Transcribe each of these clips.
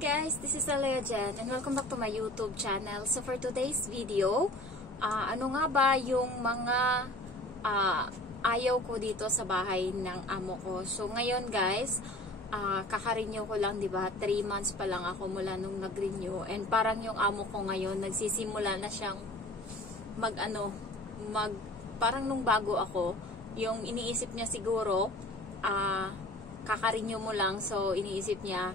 guys, this is Alea Jen and welcome back to my YouTube channel. So for today's video, ano nga ba yung mga ayaw ko dito sa bahay ng amo ko. So ngayon guys, kaka-renew ko lang, 'di ba? 3 months pa lang ako mula nung nag-renew, and parang yung amo ko ngayon nagsisimula na siyang parang nung bago ako, yung iniisip niya siguro kaka-renew mo lang, so iniisip niya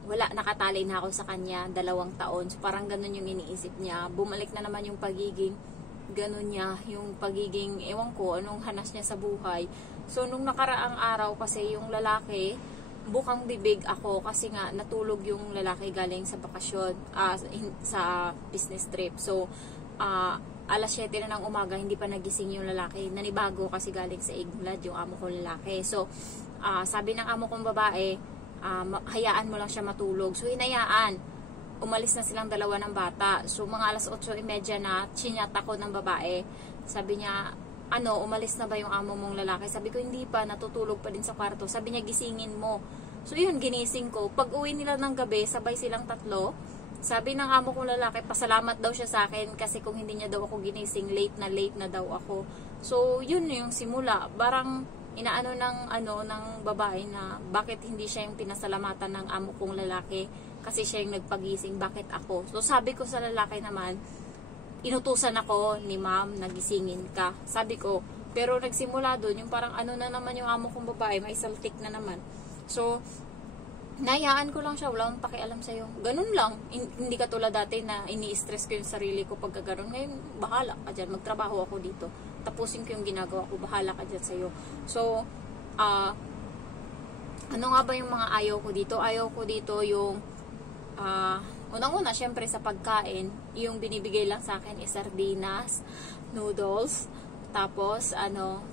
wala, nakatali na ako sa kanya 2 taon. So parang ganun yung iniisip niya. Bumalik na naman yung pagiging ganun niya, yung pagiging ewan ko anong hanas niya sa buhay. So nung nakaraang araw kasi yung lalaki bukang bibig ako kasi nga natulog yung lalaki galing sa bakasyon, sa business trip. So alas 7 na ng umaga hindi pa nagising yung lalaki. Nanibago kasi galing sa Igmulad yung amo ko lalaki. So sabi ng amo kong babae, hayaan mo lang siya matulog. So hinayaan, umalis na silang dalawa ng bata. So mga alas 8:30 na, chinyat ako ng babae. Sabi niya, umalis na ba yung amo mong lalaki? Sabi ko, hindi pa, natutulog pa din sa kwarto. Sabi niya, gisingin mo. So yun, ginising ko. Pag uwi nila ng gabi, sabay silang tatlo. Sabi ng amo kong lalaki, pasalamat daw siya sa akin kasi kung hindi niya daw ako ginising, late na daw ako. So yun yung simula. Parang inaano ng babae na bakit hindi siya yung pinasalamatan ng amo kong lalaki kasi siya yung nagpagising, bakit ako? So sabi ko sa lalaki naman, inutusan ako ni ma'am, nagisingin ka. Sabi ko, pero nagsimula doon yung parang na naman yung amo kong babae, may saltik na naman. So nayaan ko lang siya, wala akong pakialam sa'yo. Ganun lang. Hindi katulad dati na ini-stress ko yung sarili ko pagka ganun. Ngayon, bahala ka dyan. Magtrabaho ako dito. Tapusin ko yung ginagawa ko. Bahala ka dyan sa'yo. So, ano nga ba yung mga ayaw ko dito? Ayaw ko dito yung, unang-una, syempre sa pagkain, yung binibigay lang sa akin is sardinas, noodles, tapos,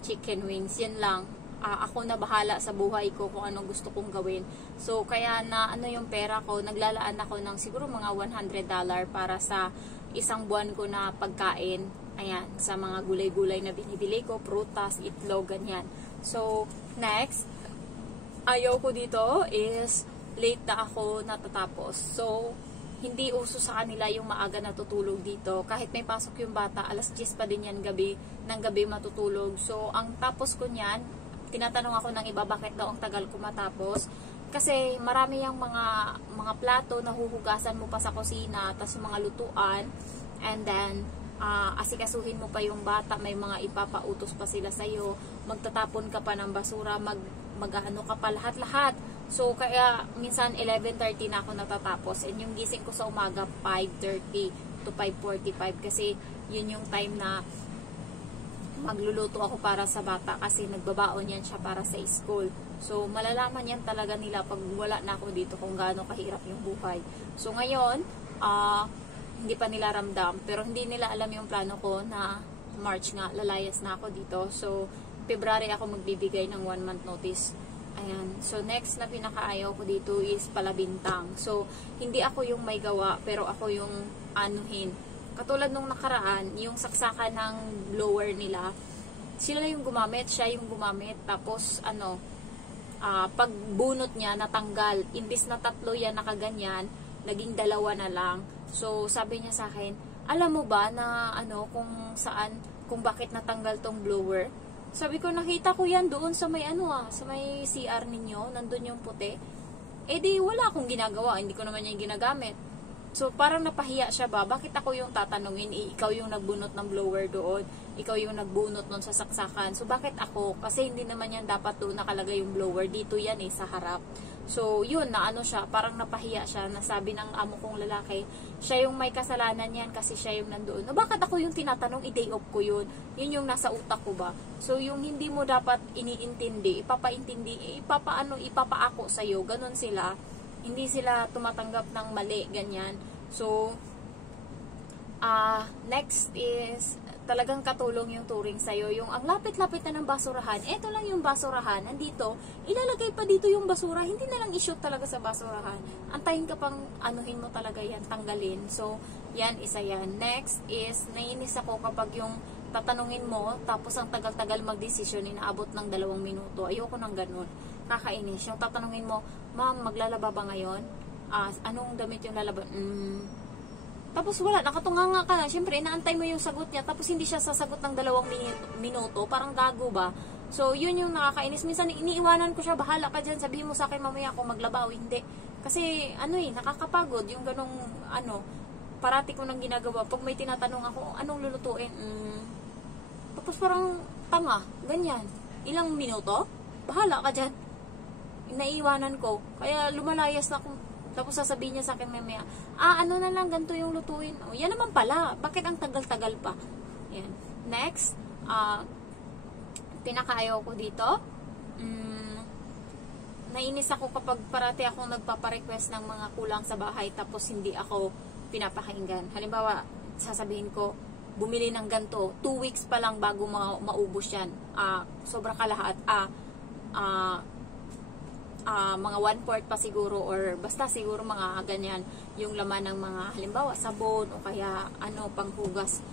chicken wings. Yan lang. Ako na bahala sa buhay ko kung anong gusto kong gawin. So, kaya na yung pera ko, naglalaan ako ng siguro mga $100 para sa isang buwan ko na pagkain. Ayan, sa mga gulay-gulay na binibili ko, prutas, itlog, ganyan. So, next, ayaw ko dito is late na ako natatapos. So, hindi uso sa kanila yung maaga natutulog dito. Kahit may pasok yung bata, alas 10 pa din yan ng gabi matutulog. So, ang tapos ko niyan, tinatanong ako ng iba bakit daw ang tagal ko matapos. Kasi marami yung mga plato na huhugasan mo pa sa kusina, tas mga lutuan, and then asikasuhin mo pa yung bata, may mga ipapautos pa sila sa'yo, magtatapon ka pa ng basura, mag-ano ka pa, lahat-lahat. So kaya minsan 11:30 na ako natatapos, and yung gising ko sa umaga 5:30 to 5:45 kasi yun yung time na magluluto ako para sa bata kasi nagbabaon yan siya para sa school. So, malalaman yan talaga nila pag wala na ako dito kung gaano kahirap yung buhay. So, ngayon, hindi pa nila ramdam, pero hindi nila alam yung plano ko na March nga, lalayas na ako dito. So, February ako magbibigay ng 1 month notice. Ayan. So, next na pinakaayaw ko dito is palabintang. So, hindi ako yung may gawa, pero ako yung anuhin. Katulad nung nakaraan, yung saksakan ng blower nila, sila yung gumamit, siya yung gumamit. Tapos, pag bunot niya, natanggal. Imbis na 3 yan nakaganyan, naging 2 na lang. So, sabi niya sa akin, alam mo ba na, kung bakit natanggal tong blower? Sabi ko, nakita ko yan doon sa may, sa may CR ninyo, nandun yung puti. Eh di, wala akong ginagawa, hindi ko naman yung ginagamit. So, parang napahiya siya ba? Bakit ako yung tatanungin? Ikaw yung nagbunot ng blower doon. Ikaw yung nagbunot nun sa saksakan. So, bakit ako? Kasi hindi naman yan dapat doon nakalagay yung blower. Dito yan sa harap. So, yun, siya. Parang napahiya siya. Nasabi ng amo kong lalaki, siya yung may kasalanan yan kasi siya yung nandoon. Bakit ako yung tinatanong? I-day off ko yun. Yun yung nasa utak ko ba? So, yung hindi mo dapat iniintindi, ipapaintindi, ipapaako sa'yo. Ganon sila. Hindi sila tumatanggap ng mali, ganyan. So, next is, talagang katulong yung turing sa'yo. Yung ang lapit-lapit na ng basurahan, eto lang yung basurahan, nandito, ilalagay pa dito yung basura, hindi na lang i-shoot talaga sa basurahan. Antayin ka pang anuhin mo talaga yan, tanggalin. So, yan, isa yan. Next is, naiinis ako kapag yung tatanungin mo, tapos ang tagal-tagal mag-desisyon, inaabot ng 2 minuto. Ayoko nang ganun. Nakainis. Yung tatanungin mo, ma'am, maglalaba ba ngayon? Anong damit yung lalaban? Tapos wala, nakatunganga ka na. Siyempre, inaantay mo yung sagot niya. Tapos hindi siya sasagot ng 2 minuto. Parang gago ba? So, yun yung nakakainis. Minsan, iniiwanan ko siya. Bahala ka dyan. Sabihin mo sa akin mamaya kung maglaba o hindi. Kasi, nakakapagod. Yung ganong, parati ko nang ginagawa. Pag may tinatanong ako, anong lulutuin? Tapos parang, tanga. Ganyan. Ilang minuto? Bahala ka dyan. Naiiwanan ko. Kaya, lumalayas na akong. Tapos sasabihin niya sa akin mamaya, ano na lang, ganito yung lutuin. Yan naman pala. Bakit ang tagal-tagal pa? Yan. Next, pinakaayaw ko dito. Nainis ako kapag parati akong nagpaparequest ng mga kulang sa bahay tapos hindi ako pinapakinggan. Halimbawa, sasabihin ko, bumili ng ganito, 2 weeks pa lang bago maubos yan. Sobra kalahat. Mga 1/4 pa siguro or basta siguro mga ganyan yung laman ng mga halimbawa sabon o kaya panghugas.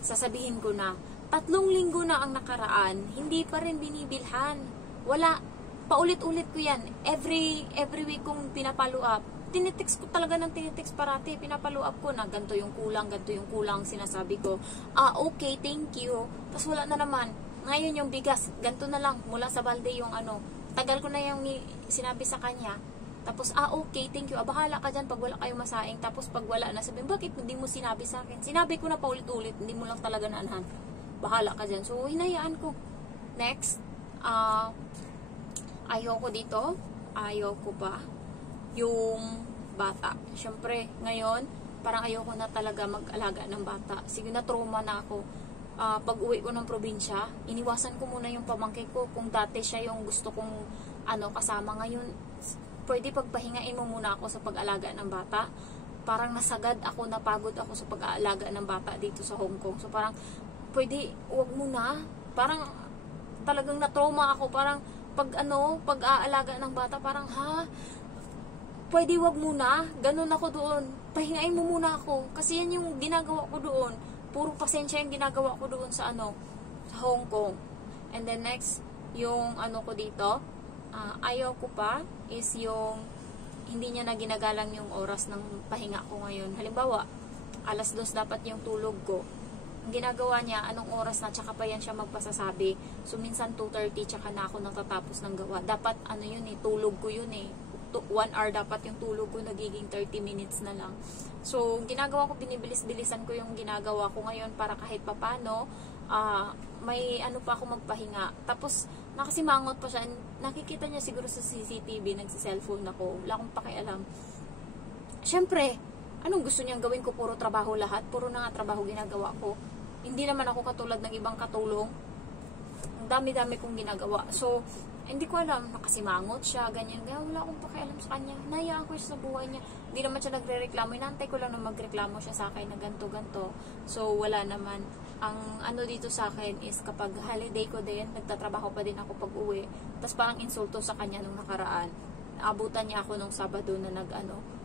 Sasabihin ko na 3 linggo na ang nakaraan, hindi pa rin binibilhan. Wala, paulit-ulit ko yan. Every week kong pinapalo up. Tinitext ko talaga ng tinitext parati. Pinapalo up ko na ganito yung kulang, sinasabi ko. Okay, thank you. Tapos wala na naman. Ngayon yung bigas, ganito na lang mula sa balde yung tagal ko na yung sinabi sa kanya. Tapos, okay, thank you. Bahala ka dyan pag wala kayong masaing. Tapos, pag wala na, sabihin, bakit hindi mo sinabi sa akin? Sinabi ko na paulit-ulit. Hindi mo lang talaga naanhan. Bahala ka dyan. So, hinayaan ko. Next, ayoko dito. Ayoko pa. Yung bata. Siyempre, ngayon, parang ayoko na talaga mag-alaga ng bata. Sige na, trauma na ako. Pag uwi ko ng probinsya, iniwasan ko muna yung pamangkin ko. Kung dati siya yung gusto kong kasama ngayon, pwede pagpahingain mo muna ako sa pag-alaga ng bata. Parang nasagad ako, napagod ako sa pag-aalaga ng bata dito sa Hong Kong. So parang, pwede, wag muna. Parang talagang na-trauma ako. Parang pag-aalaga ng bata, parang pwede wag muna. Ganun ako doon. Pahingain mo muna ako. Kasi yan yung ginagawa ko doon. Puro pasensya yung ginagawa ko doon sa sa Hong Kong. And then next, yung ko dito, ayaw ko pa is yung hindi niya na ginagalang yung oras ng pahinga ko ngayon. Halimbawa, 2:00 dapat yung tulog ko. Ang ginagawa niya, anong oras na, tsaka pa yan siya magpasasabi. So, minsan 2:30, tsaka na ako natatapos ng gawa. Dapat, tulog ko yun 1 hour dapat yung tulog ko, nagiging 30 minutes na lang. So, ginagawa ko, binibilis-bilisan ko yung ginagawa ko ngayon para kahit papano, may pa ako magpahinga. Tapos, nakasimangot pa siya. Nakikita niya siguro sa CCTV, nagsi-cellphone ako. Wala akong pakialam. Siyempre, anong gusto niyang gawin ko? Puro trabaho lahat. Puro na nga trabaho ginagawa ko. Hindi naman ako katulad ng ibang katulong. Ang dami-dami kong ginagawa. So, hindi ko alam, nakasimangot siya, ganyan. Kaya wala akong pakialam sa kanya. Nahiyaan ko siya sa buhay niya. Hindi naman siya nagre-reklamo. Inantay ko lang na magreklamo siya sa akin na ganto-ganto. So, wala naman. Ang dito sa akin is kapag holiday ko din, nagtatrabaho pa din ako pag uwi. Tapos parang insulto sa kanya nung nakaraan. Naabutan niya ako nung Sabado na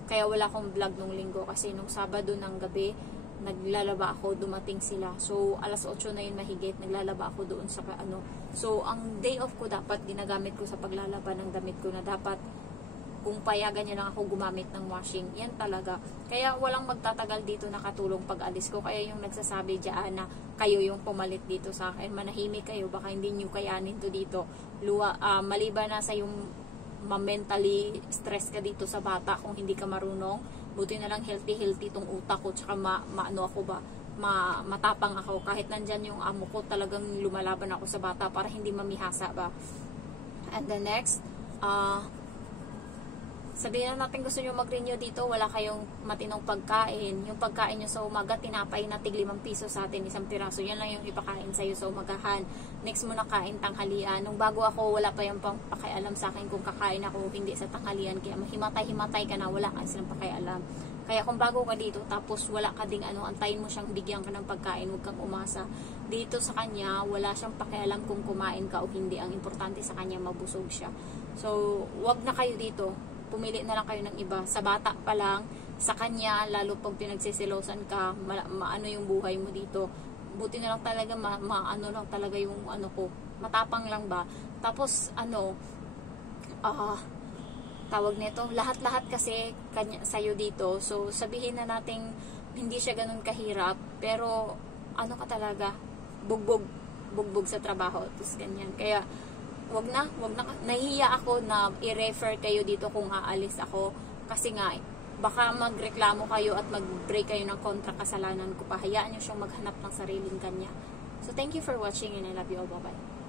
kaya wala akong vlog nung Linggo kasi nung Sabado ng gabi, naglalaba ako, dumating sila. So, 8:00 na yun mahigit, naglalaba ako doon sa So, ang day off ko dapat, ginagamit ko sa paglalaba ng damit ko na dapat, kung payagan niya lang ako gumamit ng washing. Yan talaga. Kaya walang magtatagal dito nakatulong pag alis ko. Kaya yung nagsasabi dyan na kayo yung pumalit dito sa akin, manahimik kayo, baka hindi nyo kayanin to dito. Maliban na sa yung mentally stress ka dito sa bata kung hindi ka marunong. Buti na lang healthy tong utak ko, tsaka matapang ako. Kahit nandyan yung amo ko, talagang lumalaban ako sa bata para hindi mamihasa ba. And the next, sabihin na natin gusto nyo mag-renew dito, wala kayong matinong pagkain. Yung pagkain nyo sa umaga, tinapay na tig 5 piso sa atin, 1 piraso. Yan lang yung ipakain sa'yo sa umagahan. Next mo na kain tanghalian. Nung bago ako, wala pa yung pakialam sa akin kung kakain ako hindi sa tanghalian. Kaya himatay ka na, wala ka silang pakialam. Kaya kung bago ka dito, tapos wala ka ding antayin mo siyang bigyan ka ng pagkain, huwag kang umasa. Dito sa kanya, wala siyang pakialam kung kumain ka o hindi. Ang importante sa kanya, mabusog siya. So, wag na kayo dito. Pumili na lang kayo ng iba. Sa bata pa lang, sa kanya, lalo pag pinagsisilosan ka, maano yung buhay mo dito. Buti na lang talaga, maano lang talaga yung ko, matapang lang ba. Tapos, tawag nito, lahat-lahat kasi kanya, sa'yo dito. So, sabihin na nating hindi siya ganun kahirap, pero ano ka talaga, bugbog sa trabaho, tapos ganyan. Kaya, wag na, nahihiya ako na i-refer kayo dito kung aalis ako, kasi nga, baka magreklamo kayo at mag-break kayo ng kontra, kasalanan ko pa. Hayaan nyo siyang maghanap ng sariling kanya. So, thank you for watching and I love you all. Bye-bye.